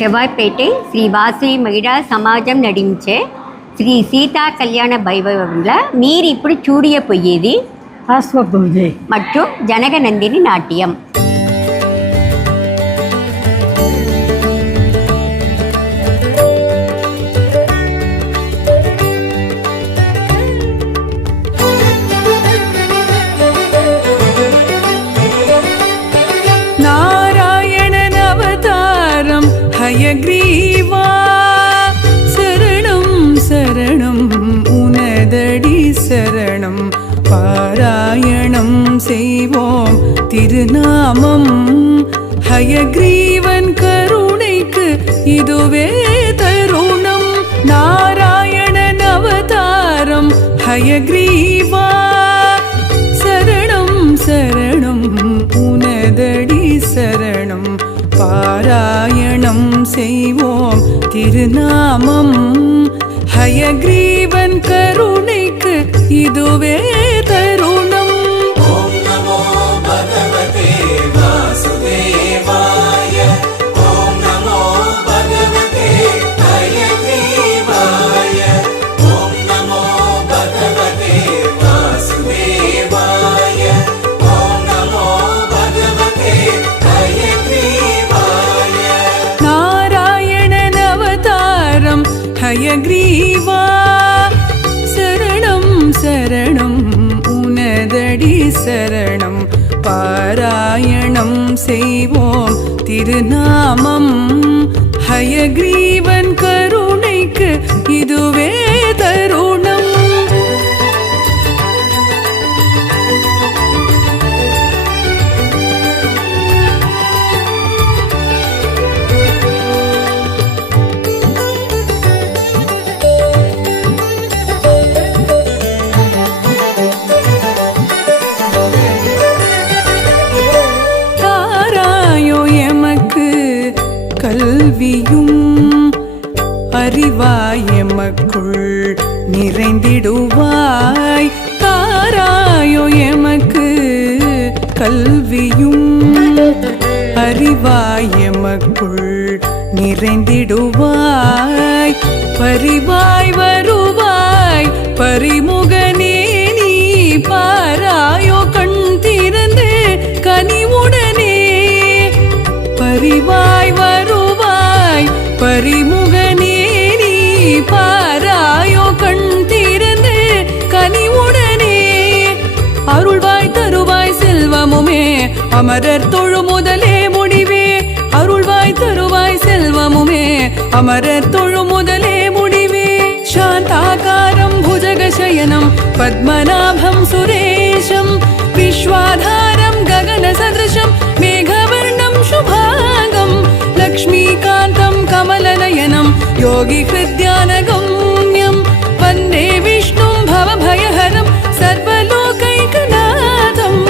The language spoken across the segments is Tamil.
షెవాయిపేట శ్రీ వాసవి మహిళా సమాజం నడించే శ్రీ సీతా కళ్యాణ వైభవంలో మీరు ఇప్పుడు చూడబోయేది అశ్వపూజை மற்றும் ஜனகநந்தினி நாட்டியம். ஹயக்ரீவா சரணம் சரணம் உனதடி சரணம் பாராயணம் செய்வோம் திருநாமம் ஹயக்ரீவன் கருணைக்கு இதுவே தருணம் நாராயணன் அவதாரம் ஹயக்ரீவா சரணம் சரணம் உனதடி சரணம் பாராயணம் செய்வோம் திருநாமம் ஹயக்ரீவன் கருணைக்கு இதுவே தருணம். ஓம் நமோ பகவதே வாசுதேவாய. ஓம் நமோ பகவதே ஹயக்ரீவாய. ஓம் நமோ பகவதே வாசுதேவாய. ஓம் நமோ பகவதே ஹயக்ரீவாய. நாராயணன் அவதாரம் ஹயக்ரீவா சரணம் சரணம் உனதடி சரணம் பாராயணம் செய்வோம் திருநாமம் ஹயக்ரீவன் கருணைக்கு இதுவே தருணம். கல்வியும் அறிவாய் எமக்குள் நிறைந்திடுவாய் தாராயோ எமக்கு கல்வியும் அறிவாய் எமக்குள் நிறைந்திடுவாய் பரிவாய் வருவாய் பரிமுகனே நீ பாராயோ கண் திறந்து கனிவுடனே பரிவாய் வருவாய் பரிமுகனே நீ பாராயோ கண் திறந்து கனிவுடனே அருள்வாய் தருவாய் செல்வமுமே அமரர் தொழு முதலே முடிவே அருள்வாய் தருவாய் செல்வமுமே அமரர் தொழு முதலே முடிவே சாந்தாகாரம் புஜகசயனம் பத்மநாபம் சுரேஷம் விஸ்வாதாரம் ககன சதிருஷம் மேகவர்ணம் சுபாங்கம் லக்ஷ்மீகாந்தம் கமலநயனம் யோகி ஹிருத்யானகம்யம் வந்தே விஷ்ணும் பவபயஹரம் சர்வலோகைகநாதம்.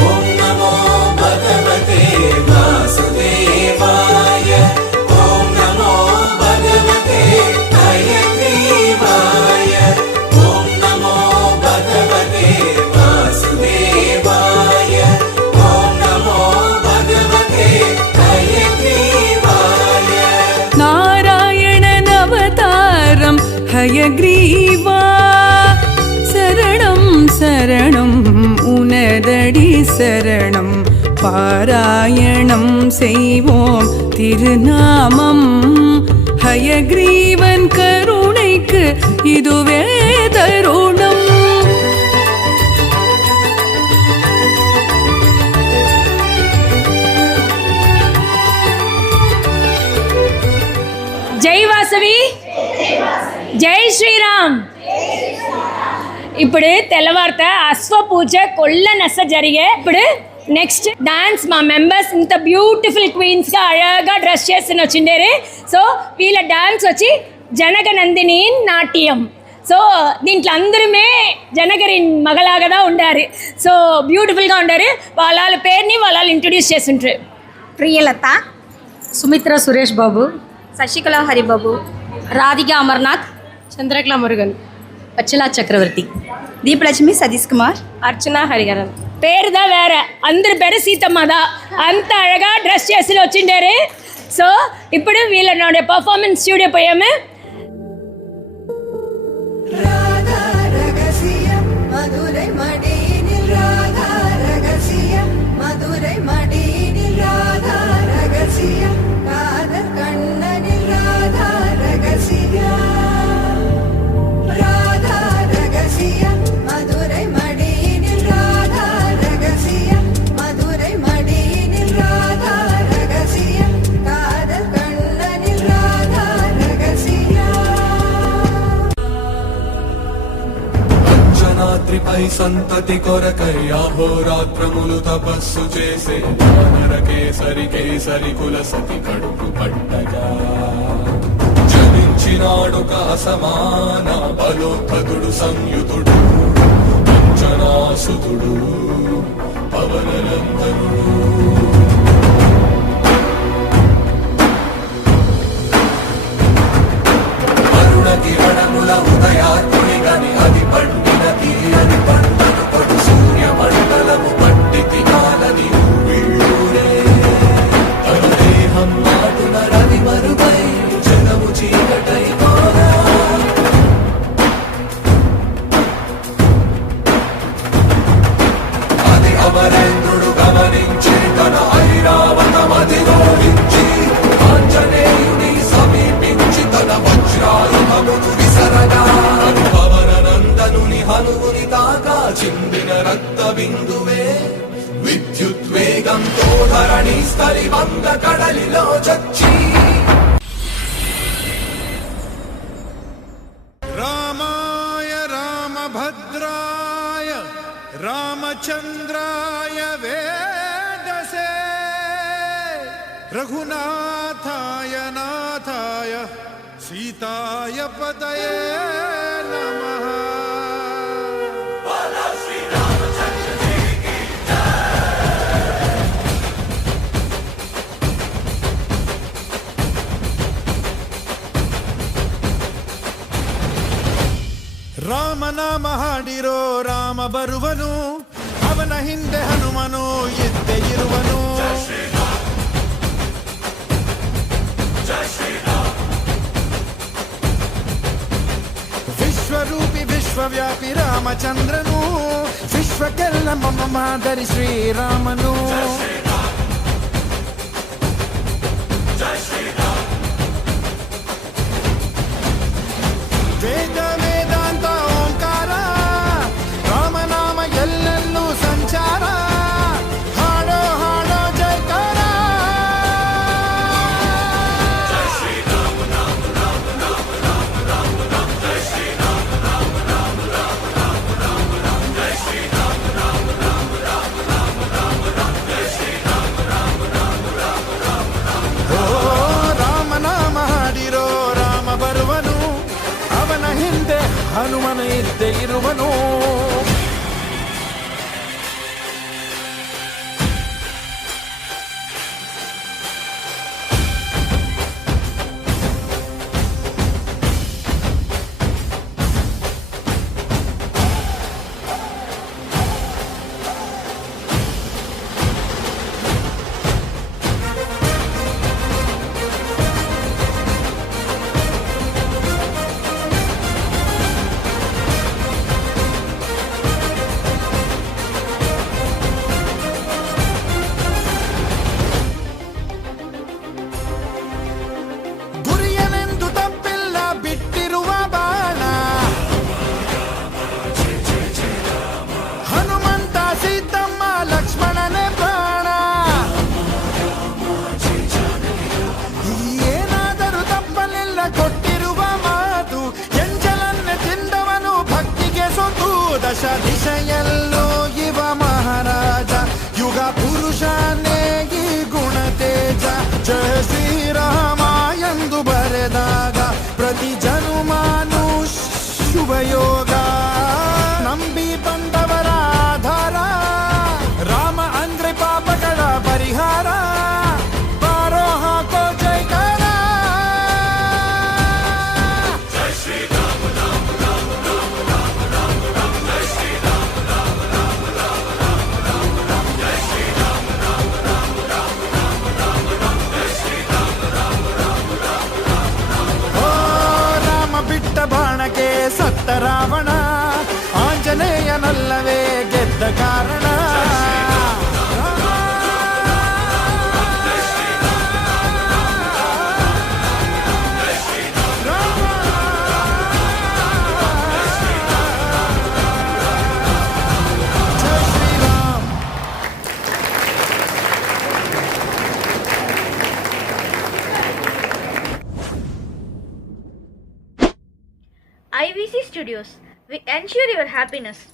ஓம் நமோ பகவதே வாசுதேவாய. ஓம் நமோ பகவதே ஹயக்ரீவாய. ஓம் நமோ பகவதே வாசுதேவாய. ஓம் நமோ பகவதே ஹயக்ரீவாய. நாராயணன் அவதாரம் ஹயக்ரீவா சரணம் சரணம் உனதடி சரணம் பாராயணம் செய்வோம் திருநாமம் ஹயக்ரீவன் கருணைக்கு இதுவே தருணம். జై వాసవి జై శ్రీరామ్. ఇప్పుడు తెల్లవారిత అశ్వ పూజ కొల్ల నస జరిగే ఇప్పుడు నెక్స్ట్ డాన్స్ మా మెంబర్స్ ఇంత బ్యూటిఫుల్ క్వీన్స్గా అழగా డ్రెస్ చేసి వచ్చిండేరు. సో వీళ్ళ డాన్స్ వచ్చి జనగనందిని నాట్యం. సో దీంట్లో అందరమే జనగరి మగలాగా ఉండారు. సో బ్యూటిఫుల్గా ఉండారు. వాళ్ళ పేరుని వాళ్ళు ఇంట్రడ్యూస్ చేస్తుంటారు. ప్రియలత, సుమిత్ర సురేష్ బాబు, శశికళ హరిబాబు, రాధిక అమర్నాథ్, చంద్రకళ మురుగన్, పచ్చలా చక్రవర్తి, దీపలక్ష్మి సతీష్ కుమార్, అర్చన హరిహరన్. పేరు దా వేరే అందరి పేరు సీతమ్మ దా. అంత అழగా డ్రెస్ చేసి వచ్చిండారు. సో ఇప్పుడు వీళ్ళ పర్ఫార్మెన్స్ స్టూడియో పోయాము. ராதா ரகசியம் மதுரை மடியினில் ராதா ரகசியம் மதுரை மடியினில் ராதா ரகசியம் காதல் கண்ணனில் ராதா ரகசியம் ராதா ரகசியம் மதுரை மடியினில் ராதா ரகசியம் மதுரை மடியினில் ராதா ரகசியம் காதல் கண்ணனில் ராதா ரகசியம் అంజనాద్రిపై సంతతి కొరకై అహోరాత్రములు తపస్సు చేసే వానర కేసరి కేసరి కుల సతి కడుపు పట్టగా జనించినాడొక అసమాన బలోద్ధతుడు సంయుతుడు అంజనాసుతుడు పవననందనుడు. అరుణ కిరణముల ఉదయాత్ముని గని అది పండిన తీయని పంటను పడు సూర్య మండలము పట్టి తినాలని ఊళ్ళూరే తన దేహం నాటున రవి మరుగై జగము చీకటై పోరా. అది అమరేంద్రుడు గమనించి తన ఐరావతమది రోహించి ఆంజనేయుని సమీపించి తన వజ్రాయుధమును విసరగా అది పవననందనుని హనువుని తాకా చిందిన రక్త బిందువే విద్యుద్వేగంతో ధరణి స్థలి వంద కడలిలో చచ్చి రామాయ రామభద్రాయ రామచంద్రాయ వేదసే రఘునాథాయ నాథాయ సీతాయ పతయే నమః. ರಾಮನಾಮ ಹಾಡಿರೋ ರಾಮ ಬರುವನು, ಅವನ ಹಿಂದೆ ಹನುಮನು ಇದ್ದೇ ಇರುವನು. ವಿಶ್ವರೂಪಿ ವಿಶ್ವವ್ಯಾಪಿ ರಾಮಚಂದ್ರನು, ವಿಶ್ವಕ್ಕೆಲ್ಲ ಮಮ ಮಾದರಿ ಶ್ರೀರಾಮನು. ವೇದ ವೇದಾಂತ ಓಂಕಾರ, ರಾಮನಾಮ ಎಲ್ಲೆಲ್ಲೂ ಸಂಚಾರ. ಹಾಡೋ ಹಾಡೋ ಜಯಕಾರ. ಓ ರಾಮನಾಮ ಹಾಡಿರೋ ರಾಮ ಬರುವನು, ಅವನ ಹಿಂದೆ ಹನುಮನ ಇದ್ದೇ ಇರುವನು. ಗುರಿಯನೆಂದು ತಪ್ಪಿಲ್ಲ ಬಿಟ್ಟಿರುವ ಬಾಣ, ಹನುಮಂತ ಸೀತಮ್ಮ ಲಕ್ಷ್ಮಣನೇ ಪ್ರಾಣ. ಏನಾದರೂ ತಪ್ಪಲಿಲ್ಲ ಕೊಟ್ಟಿರುವ ಮಾತು, ಎಂಜಲನ್ನೇ ತಿಂದವನು ಭಕ್ತಿಗೆ ಸೊತು. ದಶ ದಿಶೆಯಲ್ಲೂ ಇವ ಮಹಾರಾಜ, ಯುಗ ಪುರುಷನೇ ಈ ಗುಣ ತೇಜ. ಜಯ ಶ್ರೀರಾಮ ಎಂದು ಬರೆದಾಗ ಪ್ರತಿ ಜನುಮಾನು ಶುಭಯೋಗ. ನಂಬಿ ಬಂದವರ ಆಧಾರ, ರಾಮ ಅಂದ್ರೆ ಪಾಪಗಳ ಪರಿಹಾರ. ಬಾರೋ ಹಾಕೋ ಜೈಕಾರ. Studios. We ensure your happiness.